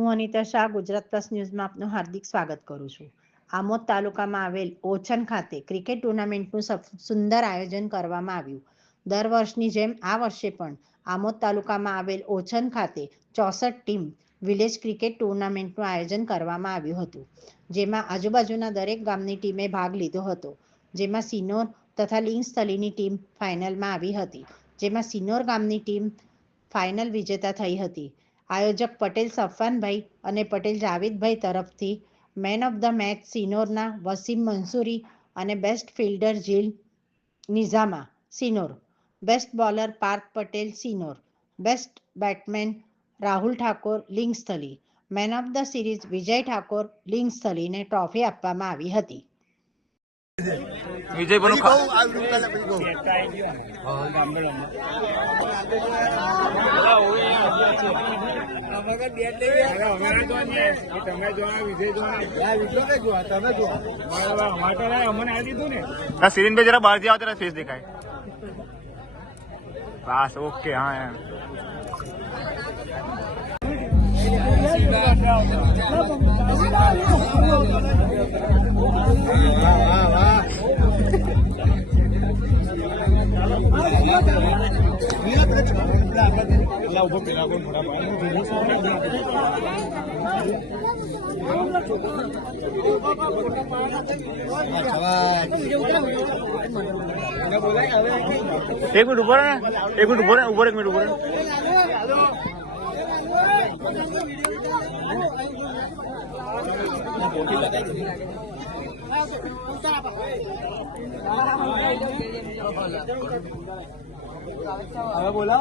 હું અનિતા શાહ ગુજરાત પ્લસ ન્યૂઝમાં આપનું હાર્દિક સ્વાગત કરું છું। આમોદ તાલુકામાં આવેલ ઓછન ખાતે ક્રિકેટ ટુર્નામેન્ટનું સુંદર આયોજન કરવામાં આવ્યું। દર વર્ષની જેમ આ વર્ષે પણ આમોદ તાલુકામાં આવેલ ઓછન ખાતે 64 ટીમ વિલેજ ક્રિકેટ ટુર્નામેન્ટનું આયોજન કરવામાં આવ્યું હતું, જેમાં આજુબાજુના દરેક ગામની ટીમે ભાગ લીધો હતો। જેમાં સિનોર તથા લિંગસ્થલીની ટીમ ફાઇનલમાં આવી હતી, જેમાં સિનોર ગામની ટીમ ફાઇનલ વિજેતા થઈ હતી। આયોજક પટેલ સફવાનભાઈ અને પટેલ જાવેદભાઈ તરફથી મેન ઓફ ધ મેચ સિનોરના વસીમ મંસૂરી અને best fielder Jil Nizama Sinor, best bowler Parth Patel Sinor, best batsman Rahul Thakor Lingasthali, man of the series Vijay Thakor લિંગસ્થલીને ટ્રોફી આપવામાં આવી હતી। વિજય બનો सीरीन पे जरा बाहर जाओ, तेरा फेस दिखाए बस। ओके हाँ यार एक मिनट ऊपर है, एक मिनट ऊपर है, ऊपर एक मिनट ऊपर है। बोला